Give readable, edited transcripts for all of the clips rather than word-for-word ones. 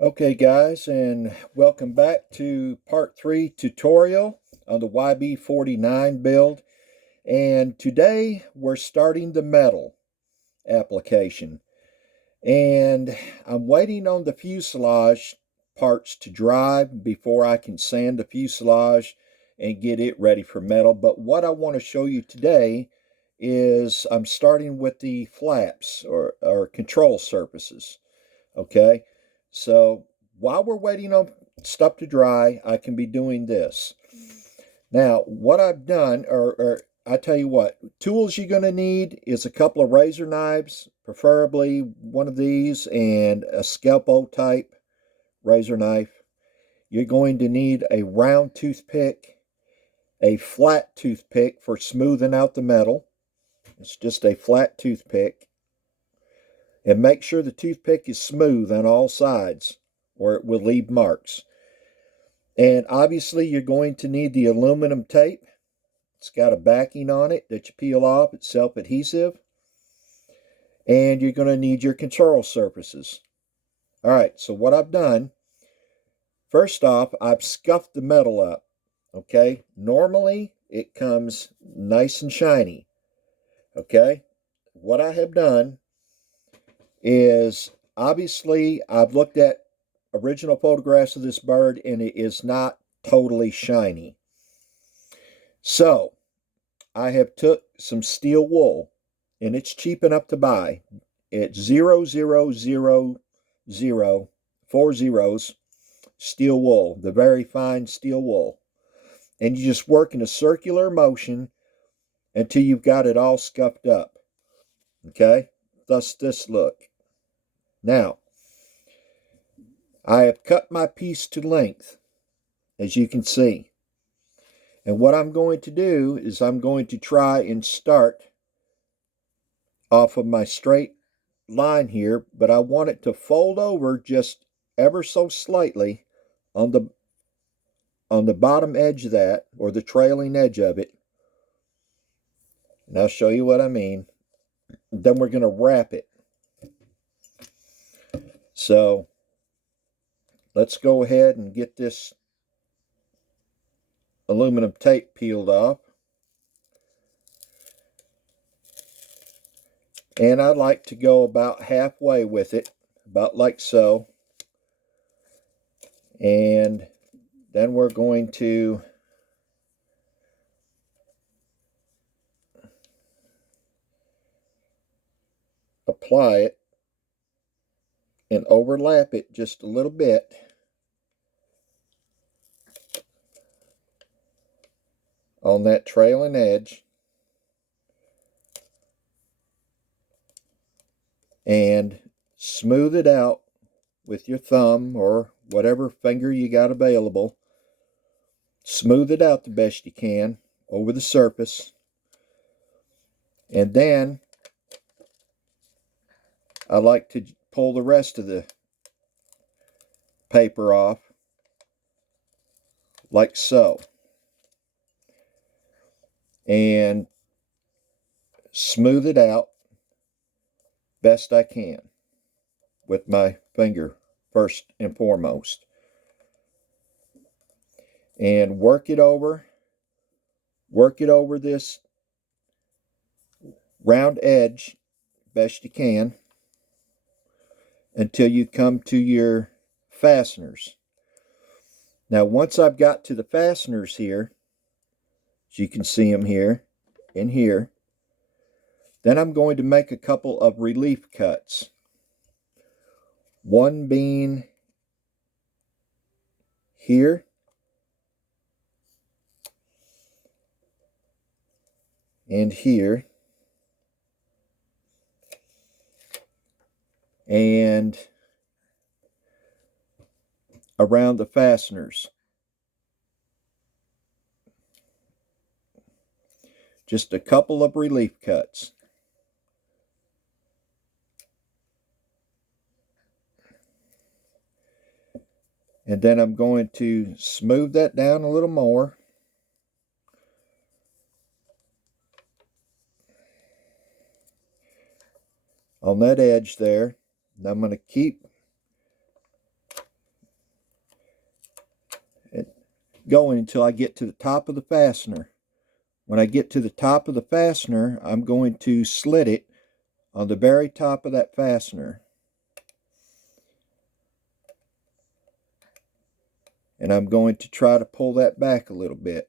Okay guys, and welcome back to part 3 tutorial on the YB49 build. And today we're starting the metal application. And I'm waiting on the fuselage parts to dry before I can sand the fuselage and get it ready for metal. But what I want to show you today is I'm starting with the flaps or control surfaces. Okay, so while we're waiting on stuff to dry, I can be doing this. Now, what I've done, or I tell you what, tools you're going to need is a couple of razor knives, preferably one of these, and a scalpel type razor knife. You're going to need a round toothpick, a flat toothpick for smoothing out the metal. It's just a flat toothpick. And make sure the toothpick is smooth on all sides or it will leave marks. And obviously you're going to need the aluminum tape. It's got a backing on it that you peel off. It's self-adhesive. And you're going to need your control surfaces. All right, so what I've done, first off, I've scuffed the metal up. Okay, normally it comes nice and shiny. Okay, what I have done is obviously I've looked at original photographs of this bird and it is not totally shiny. So I have took some steel wool and it's cheap enough to buy. It's 0000, 4 zeros, steel wool, the very fine steel wool. And you just work in a circular motion until you've got it all scuffed up. Okay, thus this look. Now, I have cut my piece to length, as you can see. And what I'm going to do is I'm going to try and start off of my straight line here, but I want it to fold over just ever so slightly on the bottom edge of that, or the trailing edge of it. And I'll show you what I mean. Then we're going to wrap it. So let's go ahead and get this aluminum tape peeled off. And I like to go about halfway with it, about like so. And then we're going to apply it and overlap it just a little bit on that trailing edge, and smooth it out with your thumb or whatever finger you got available. Smooth it out the best you can over the surface. And then I like to pull the rest of the paper off like so. And smooth it out best I can with my finger first and foremost. And work it over this round edge best you can until you come to your fasteners. Now once I've got to the fasteners here, as you can see them here and here, then I'm going to make a couple of relief cuts. One being here and here, and around the fasteners. Just a couple of relief cuts. And then I'm going to smooth that down a little more. On that edge there. And I'm going to keep going until I get to the top of the fastener. When I get to the top of the fastener, I'm going to slit it on the very top of that fastener. And I'm going to try to pull that back a little bit.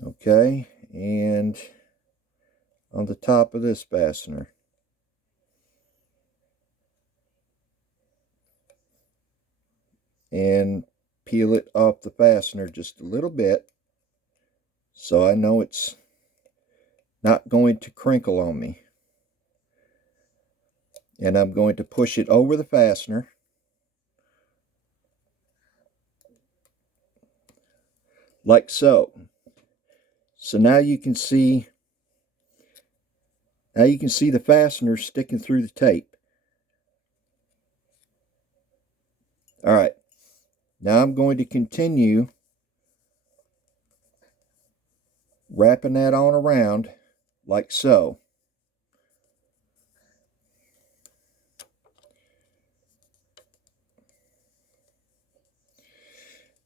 Okay, and on the top of this fastener. And peel it off the fastener just a little bit so I know it's not going to crinkle on me. And I'm going to push it over the fastener. Like so. So now you can see the fastener sticking through the tape. All right. Now I'm going to continue wrapping that on around like so.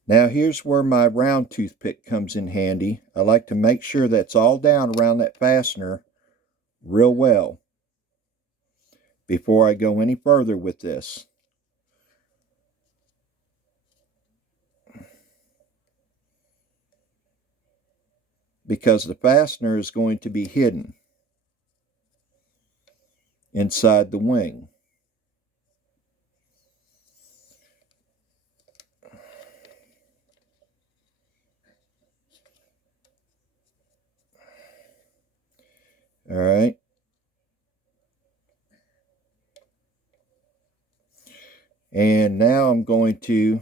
Now here's where my round toothpick comes in handy. I like to make sure that's all down around that fastener real well before I go any further with this. Because the fastener is going to be hidden inside the wing. All right. And now I'm going to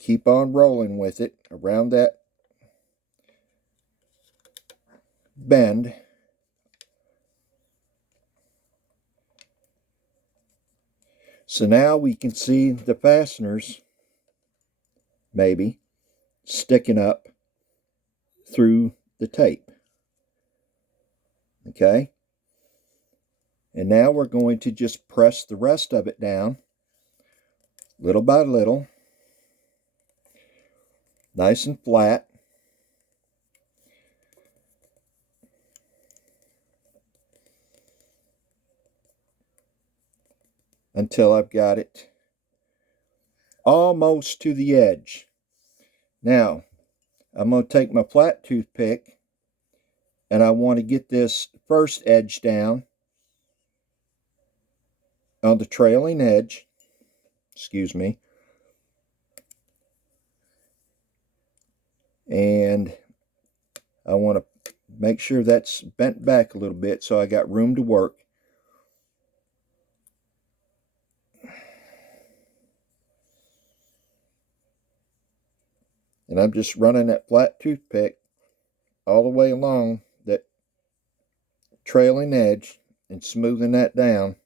keep on rolling with it around that bend. So now we can see the fasteners maybe sticking up through the tape. Okay? And now we're going to just press the rest of it down little by little, nice and flat. Until I've got it almost to the edge. Now, I'm going to take my flat toothpick and I want to get this first edge down on the trailing edge. Excuse me. And I want to make sure that's bent back a little bit so I got room to work. And I'm just running that flat toothpick all the way along that trailing edge and smoothing that down.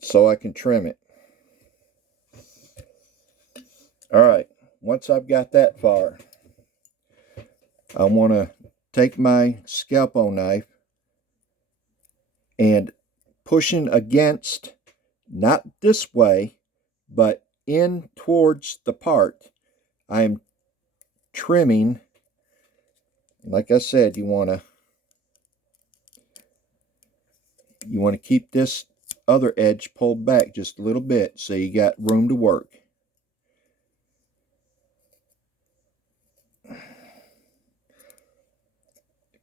So I can trim it. All right, once I've got that far, I want to take my scalpel knife and pushing against, not this way, but in towards the part, I'm trimming. Like I said, you want to keep this other edge pulled back just a little bit so you got room to work.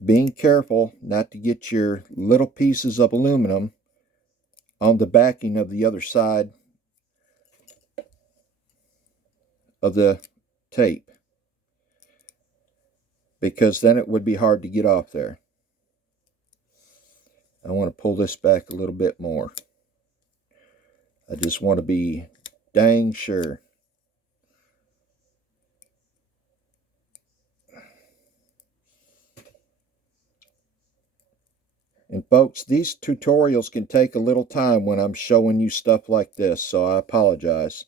Being careful not to get your little pieces of aluminum on the backing of the other side of the tape, because then it would be hard to get off there. I want to pull this back a little bit more. I just want to be dang sure. And folks, these tutorials can take a little time when I'm showing you stuff like this, so I apologize.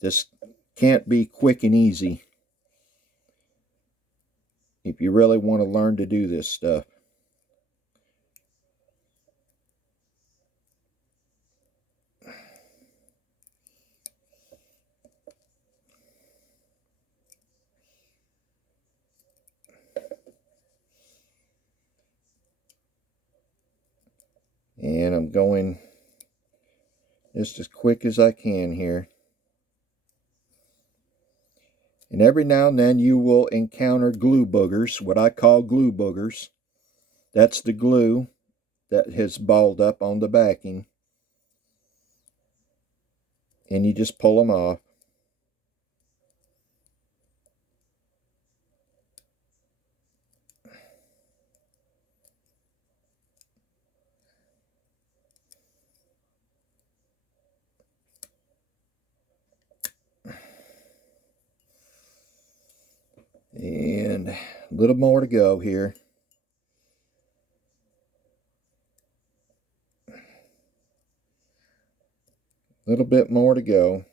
This can't be quick and easy if you really want to learn to do this stuff. And I'm going just as quick as I can here. And every now and then you will encounter glue boogers, what I call glue boogers. That's the glue that has balled up on the backing. And you just pull them off. And a little more to go here. A little bit more to go.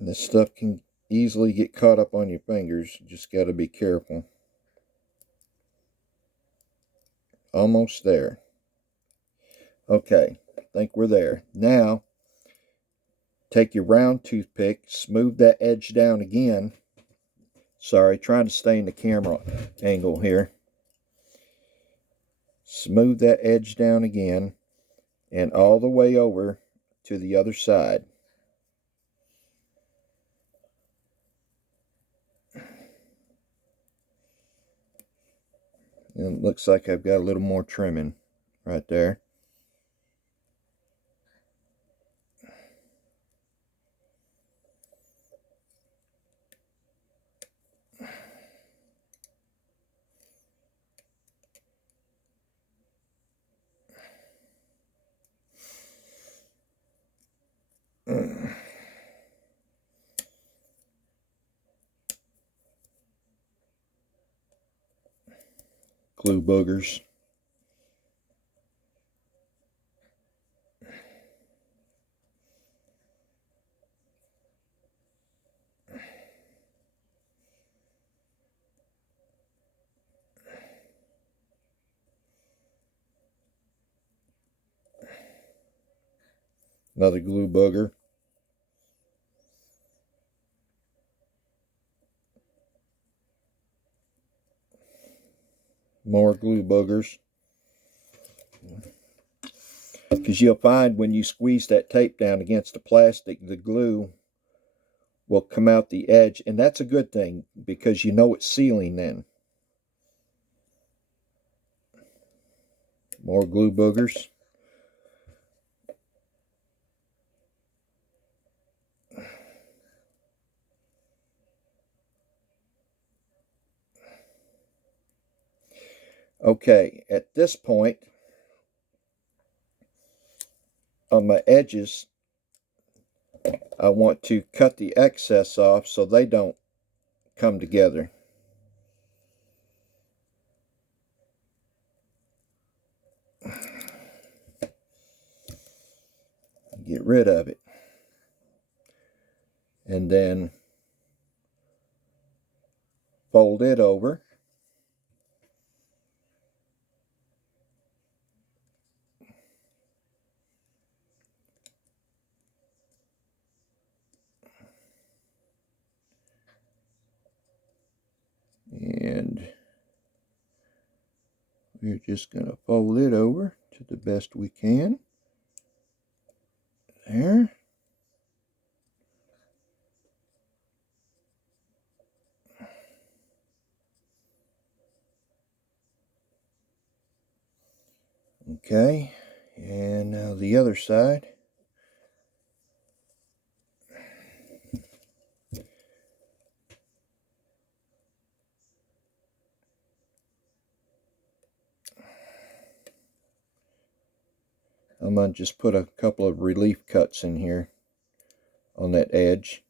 This stuff can easily get caught up on your fingers. You just got to be careful. Almost there. Okay, I think we're there. Now, take your round toothpick, smooth that edge down again. Sorry, trying to stay in the camera angle here. Smooth that edge down again and all the way over to the other side. And it looks like I've got a little more trimming right there. Glue boogers. Another glue booger. More glue boogers. Because you'll find when you squeeze that tape down against the plastic, the glue will come out the edge, and that's a good thing because you know it's sealing then. More glue boogers. Okay, at this point, on my edges, I want to cut the excess off so they don't come together. Get rid of it. And then fold it over. And we're just going to fold it over to the best we can. There. Okay, and now the other side. I'm going to just put a couple of relief cuts in here on that edge,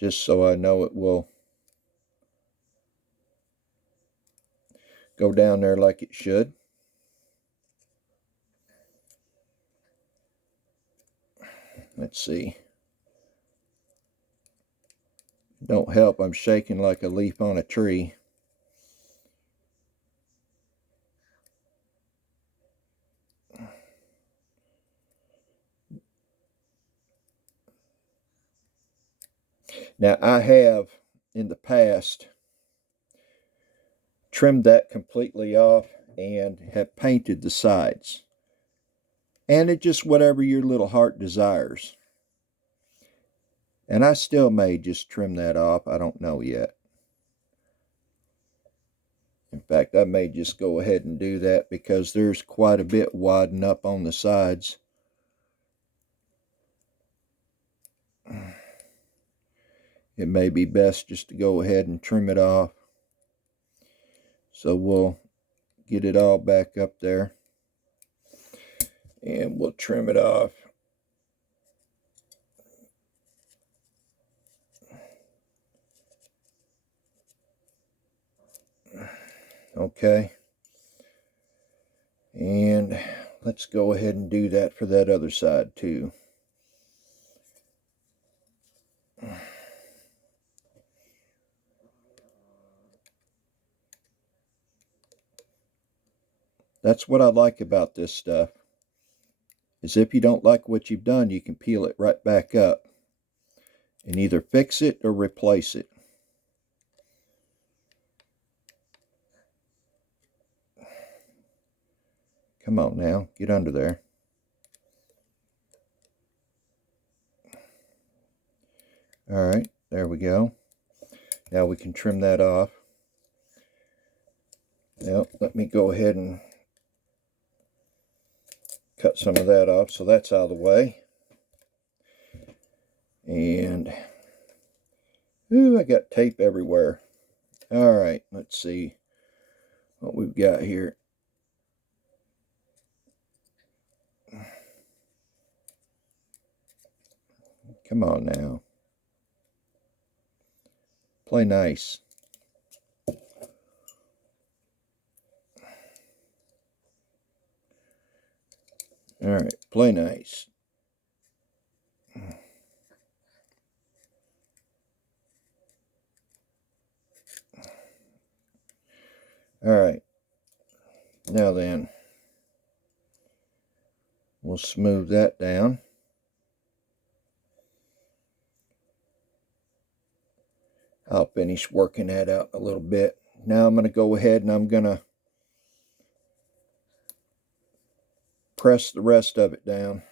just so I know it will go down there like it should. Let's see. Don't help, I'm shaking like a leaf on a tree. Now, I have in the past trimmed that completely off and have painted the sides. And it's just whatever your little heart desires. And I still may just trim that off. I don't know yet. In fact, I may just go ahead and do that because there's quite a bit wadding up on the sides. It may be best just to go ahead and trim it off. So we'll get it all back up there. And we'll trim it off. Okay. And let's go ahead and do that for that other side too. That's what I like about this stuff, is if you don't like what you've done, you can peel it right back up and either fix it or replace it. Come on now, get under there. All right, there we go. Now we can trim that off. Now, let me go ahead and cut some of that off, so that's out of the way. And, ooh, I got tape everywhere. All right, let's see what we've got here. Come on now. Play nice. All right, play nice. All right, now then, we'll smooth that down. I'll finish working that out a little bit. Now I'm going to go ahead and I'm going to press the rest of it down.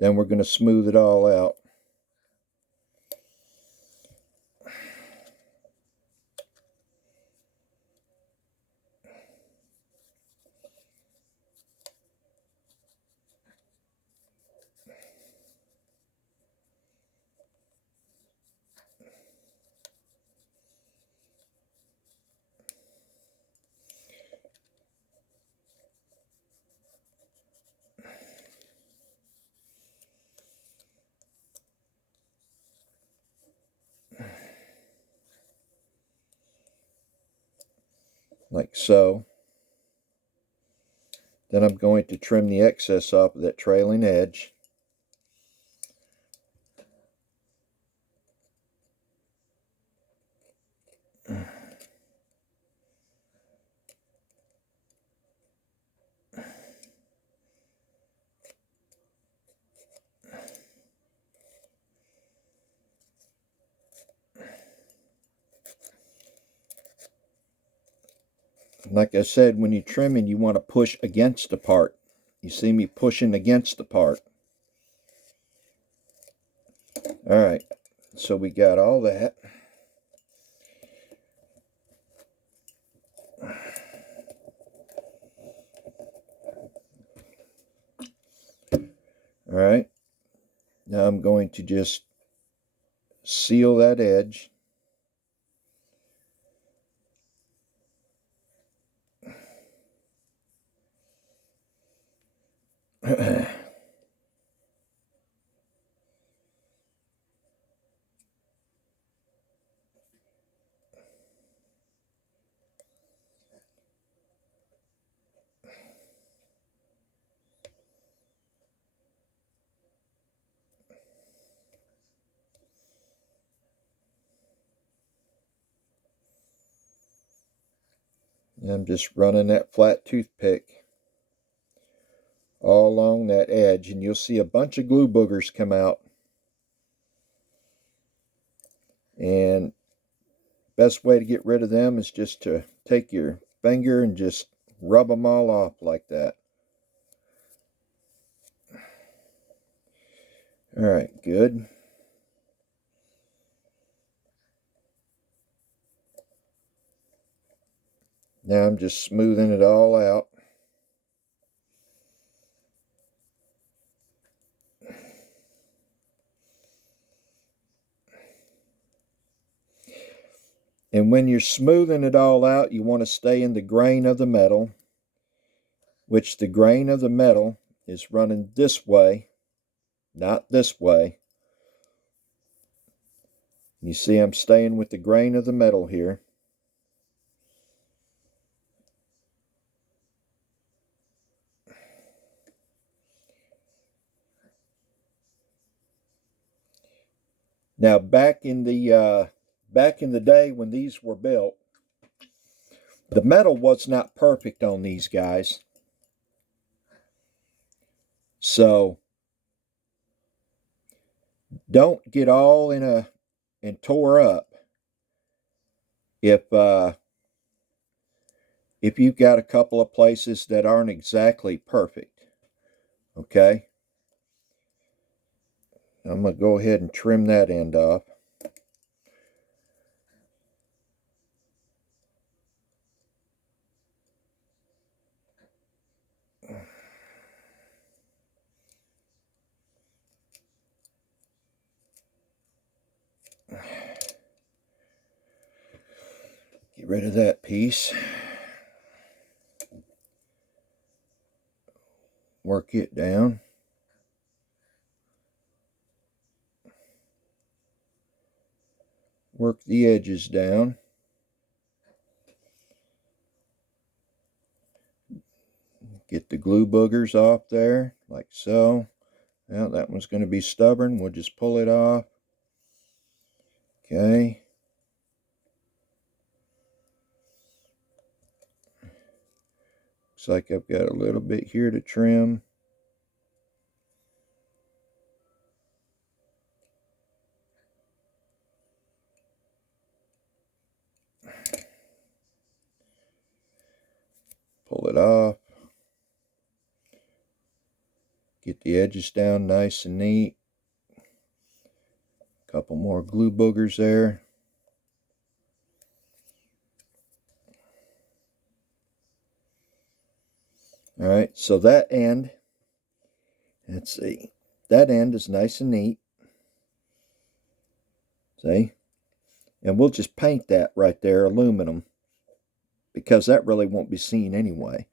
Then we're going to smooth it all out. Like so. Then I'm going to trim the excess off of that trailing edge. Like I said, when you're trimming, you want to push against the part. You see me pushing against the part. All right, so we got all that. All right, now I'm going to just seal that edge. I'm just running that flat toothpick all along that edge, and you'll see a bunch of glue boogers come out. And best way to get rid of them is just to take your finger and just rub them all off like that. All right, good. Now I'm just smoothing it all out. And when you're smoothing it all out, you want to stay in the grain of the metal, which the grain of the metal is running this way, not this way. You see I'm staying with the grain of the metal here. Now back in the day when these were built, the metal was not perfect on these guys. So don't get all and tore up if you've got a couple of places that aren't exactly perfect. Okay, I'm going to go ahead and trim that end off. Get rid of that piece. Work it down. Work the edges down. Get the glue boogers off there, like so. Now that one's going to be stubborn. We'll just pull it off. Okay. Looks like I've got a little bit here to trim. Pull it off. Get the edges down nice and neat. Couple more glue boogers there. All right, so that end, let's see, that end is nice and neat. See? And we'll just paint that right there, aluminum, because that really won't be seen anyway.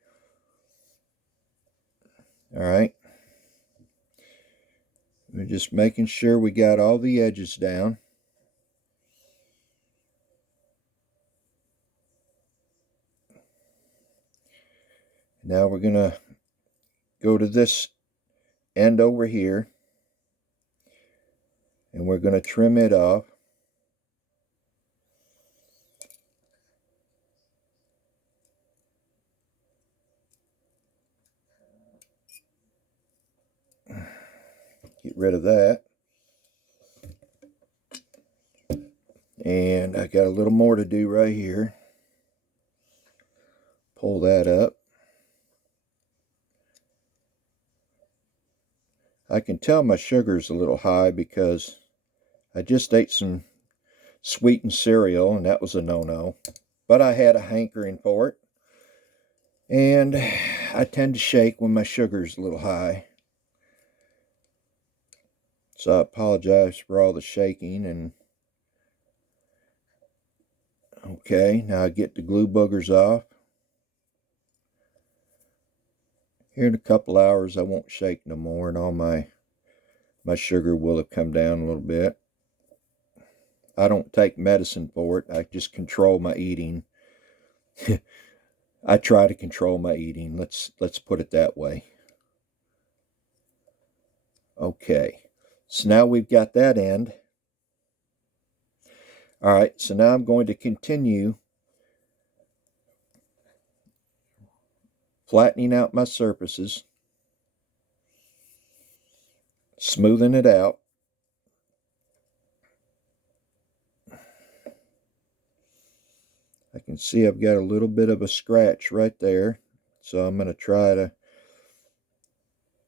All right. We're just making sure we got all the edges down. Now we're going to go to this end over here, and we're going to trim it off. Get rid of that. And I got a little more to do right here. Pull that up. I can tell my sugar's a little high because I just ate some sweetened cereal, and that was a no-no. But I had a hankering for it. And I tend to shake when my sugar's a little high. So I apologize for all the shaking. And okay, now I get the glue boogers off. Here in a couple hours, I won't shake no more, and all my sugar will have come down a little bit. I don't take medicine for it. I just control my eating. I try to control my eating. Let's put it that way. Okay. So now we've got that end. All right. So now I'm going to continue flattening out my surfaces, smoothing it out. I can see I've got a little bit of a scratch right there. So I'm going to try to,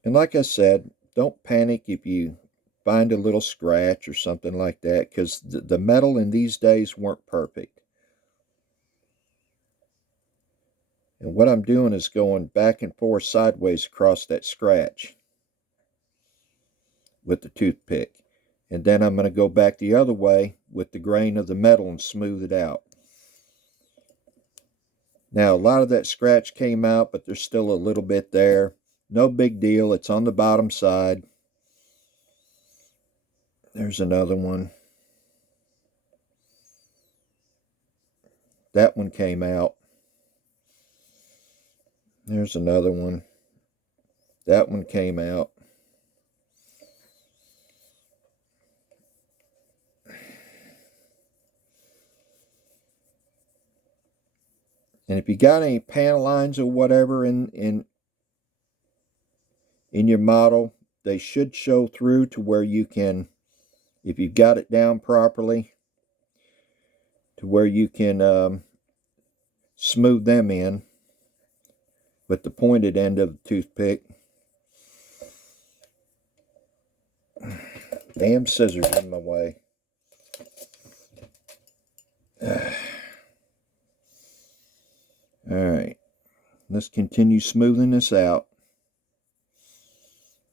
and like I said, don't panic if you find a little scratch or something like that, because the metal in these days weren't perfect. And what I'm doing is going back and forth sideways across that scratch with the toothpick. And then I'm going to go back the other way with the grain of the metal and smooth it out. Now, a lot of that scratch came out, but there's still a little bit there. No big deal. It's on the bottom side. There's another one. That one came out. There's another one. That one came out. And if you got any panel lines or whatever in your model, they should show through to where you can, if you've got it down properly, to where you can smooth them in with the pointed end of the toothpick. Damn scissors in my way. Alright, let's continue smoothing this out.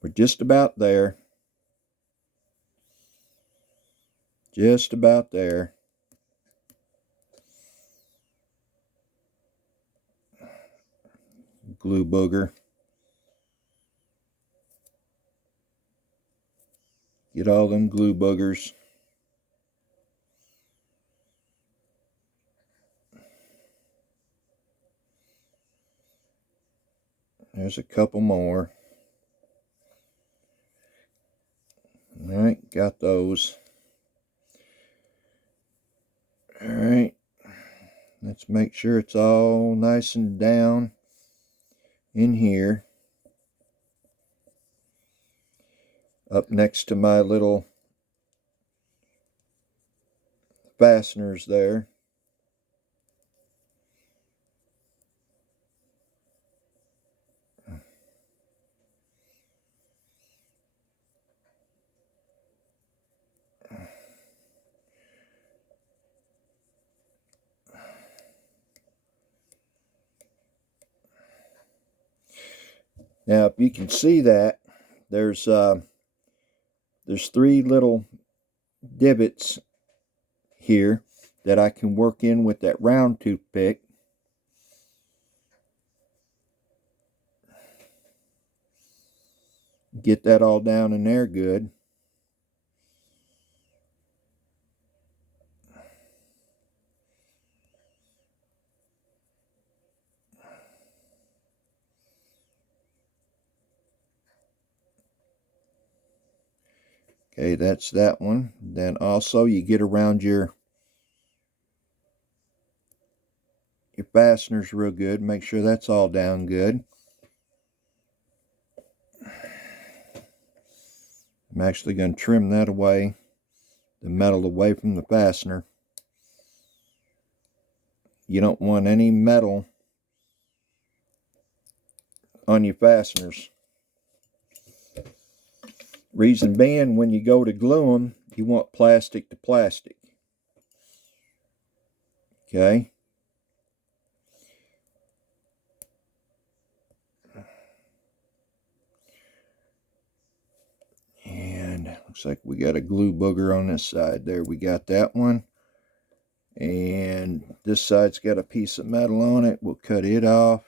We're just about there. Just about there. Glue booger. Get all them glue boogers. There's a couple more. Alright, got those. Alright, let's make sure it's all nice and down in here. Up next to my little fasteners there. Now, if you can see that, there's 3 little divots here that I can work in with that round toothpick. Get that all down in there good. Okay, that's that one. Then also you get around your fasteners real good. Make sure that's all down good. I'm actually going to trim that away, the metal away from the fastener. You don't want any metal on your fasteners. Reason being, when you go to glue them, you want plastic to plastic. Okay. And looks like we got a glue booger on this side. There, we got that one. And this side's got a piece of metal on it. We'll cut it off.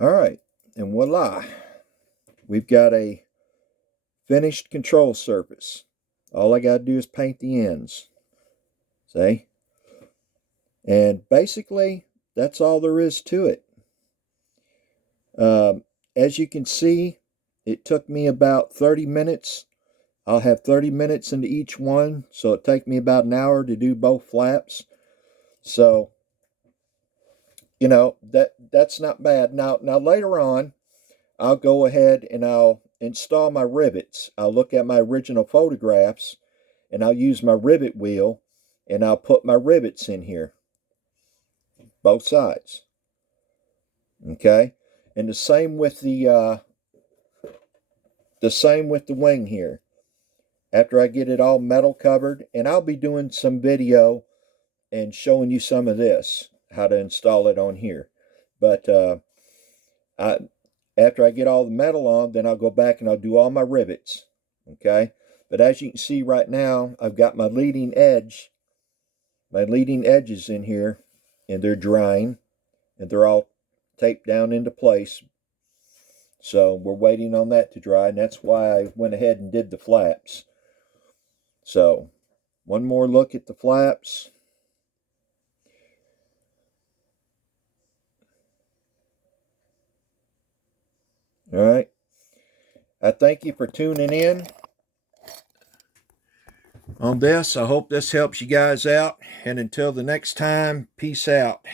All right, and voila, we've got a finished control surface. All I got to do is paint the ends. See? And basically, that's all there is to it. As you can see, it took me about 30 minutes. I'll have 30 minutes into each one, so it take me about an hour to do both flaps. So, you know, that's not bad. Now later on, I'll go ahead and I'll install my rivets. I'll look at my original photographs and I'll use my rivet wheel and I'll put my rivets in here, both sides. Okay, and the same with the wing here. After I get it all metal covered, and I'll be doing some video and showing you some of this, how to install it on here. But after I get all the metal on, then I'll go back and I'll do all my rivets. Okay, but as you can see right now, I've got my leading edges in here, and they're drying, and they're all taped down into place. So we're waiting on that to dry, and that's why I went ahead and did the flaps. So one more look at the flaps. All right. I thank you for tuning in on this. I hope this helps you guys out. And until the next time, peace out.